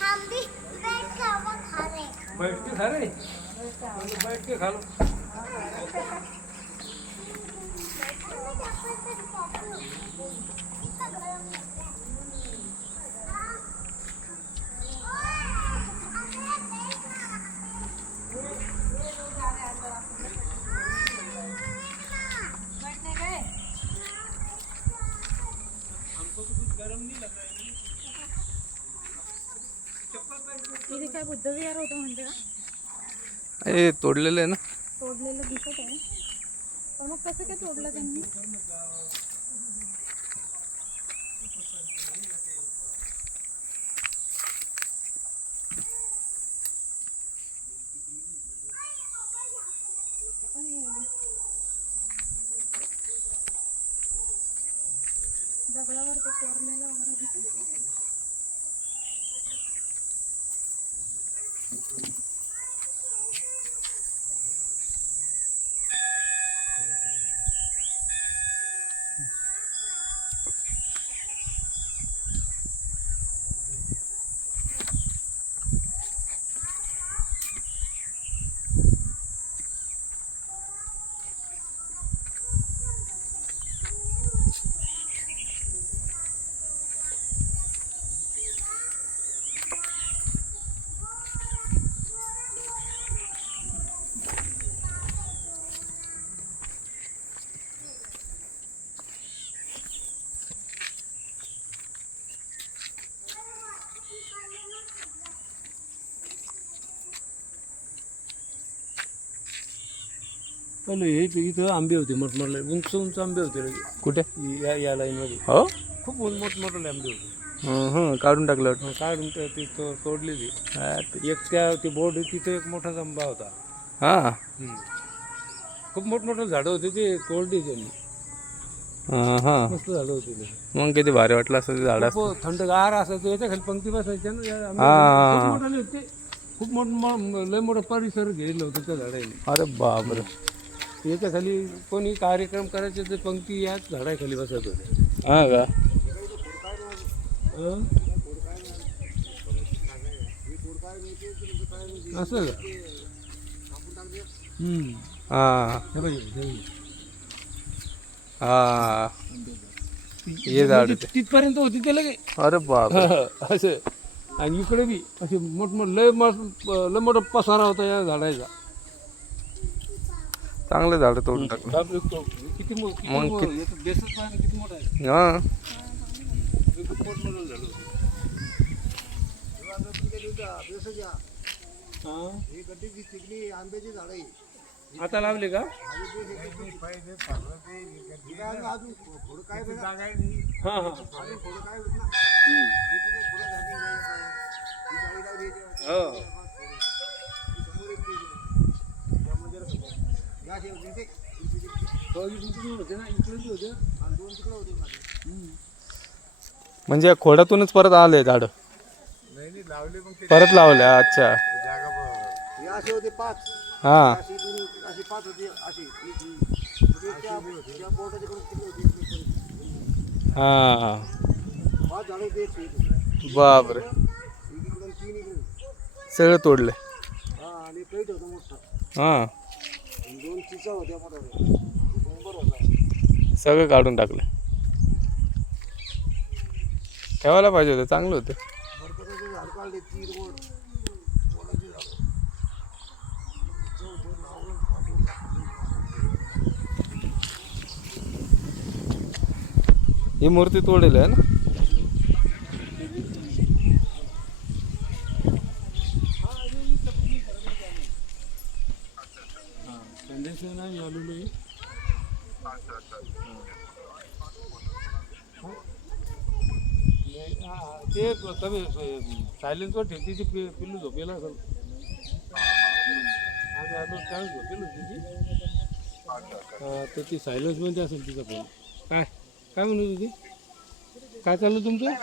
हम भी बैठ के हवा खा रहे हैं। बैठ के खा रहे, बैठ के खा लो। हमें क्या पता है पॉपू कितना गरम लगता है। हाँ। अरे देखना। बैठने गए हमको तो कुछ गरम नहीं लग रहा है। इथे काय बुद्ध विहार होतं म्हणते का हे तोडलेलं आहे ना. तोडलेलं दिसत आहे पण मग कसं काय तोडलं त्यांनी दगडावर ते कोरलेलं वगैरे दिसत पण हे इथं आंबे होते मोठमोठे उंच उंच आंबे होते लगे. कुठे? या लाईनमध्ये हो. खूप मोठमोठे आंबे होते. काढून टाकलं वाटतं. काढून ती तोडलेली. हा, ते- एक त्या ती बोर्ड तिथे एक मोठाच आंबा होता. हा. खूप मोठमोठे झाडं होते ते तोडली त्यांनी. हा. मस्त झाडं होते ते. मग किती भारी वाटलं असं ते झाड असतं. खूप थंडगार असायचं. याच्या खाली पंक्ती बसायच्या ना या आंब्याच्या. हा. खूप मोठाले होते. खूप लय मोठा परिसर घेतलं होतं त्या झाडाने. अरे बापरे. याच्या खाली कोणी कार्यक्रम करायचे तर पंक्ती याच झाडाखाली बसत होते. हा का. हं? असं का? हा. हे बघ, हे बघ. हा. हे झाड ते. तिथपर्यंत होती ते लगे. अरे बापरे. असं आणि इकडे बी असे लय मोठा पसारा होता या झाडाचा. चांगलं झाड तोडून टाकलं. बापरे, किती मग बेसच पाहिजे किती मोठा आहे. हा. हे खूप मोठं झाड होतं. हां. आंब्याची झाड आहे. आता लावले का? हां हां. हो. होते ना इकडे होते. म्हणजे खोडातूनच परत आले झाड. परत लावले. अच्छा. असे होते 5. हा. अशी 5 होती अशी त्या बोर्डाच्या कडून किती होती हा. 5 झाड होते. बापरे. इकडून 3 इकडून. सगळं तोडले. हा आणि कैट होता मोठा. हा. 2 चिचा होत्या मोठ्या. डोंगर होता. सगळं काढून टाकलं. ठेवायला पाहिजे होतं. चांगलं होतं. बरकताचे झाड काढले 3 बोर्ड. बोर्डाचे झाड. ही मूर्ती तोडेल आहे ना. संदेश नाही आलेलो. ते कमी सायलेन्सवर ठेवते ती पिल्लू झोपेला असेल. आम्ही आलो त्यावेळेस झोपेल होती ती. तर ती सायलेन्समध्ये असेल तिचा फोन. काय काय म्हणत होती? काय चाललं तुमचं?